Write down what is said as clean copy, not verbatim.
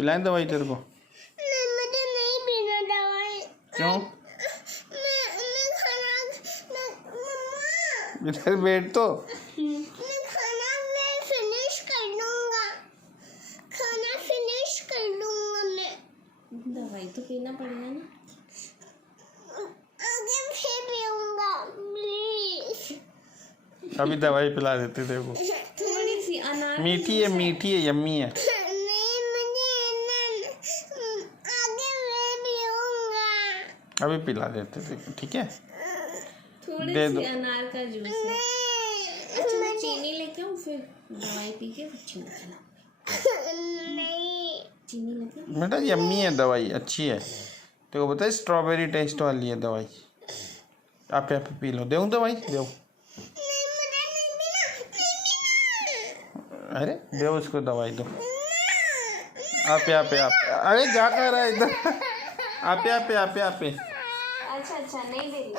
पिलाएं दवाई तेरे को? नहीं, मुझे नहीं पीना दवाई। क्यों? मैं खाना मम्मा इधर बैठ तो। मैं खाना फिनिश कर लूंगा। खाना फिनिश कर लूंगा मैं। दवाई तो पीना पड़ेगा ना। आगे फिर पीऊंगा प्लीज। अभी दवाई पिला देते तेरे को। थोड़ी सी अनार मीठी है, मीठी है, यम्मी है। नहीं, मुझे आगे मैं पीऊंगा। अभी पिला देते तेरे को, ठीक है? थोड़ी दे सी दो। अनार का जूस है। अच्छा मैं चीनी लेके आऊँ फिर दवाई पी के फिर चीनी खिला। नहीं, चीनी लेके आऊँ? बेटा यम्मी है दवाई, अच्छी है। तेरे को पता है स्ट्रॉबेरी टेस्ट वाली है दवाई। आप पी लो। देऊँ दवाई? देऊँ? नहीं, मुझे नहीं पीना, नहीं पीना। अरे देव उसको दवाई दो। आप अरे जा कर रहा है इधर। आप अच्छा नहीं दे रही।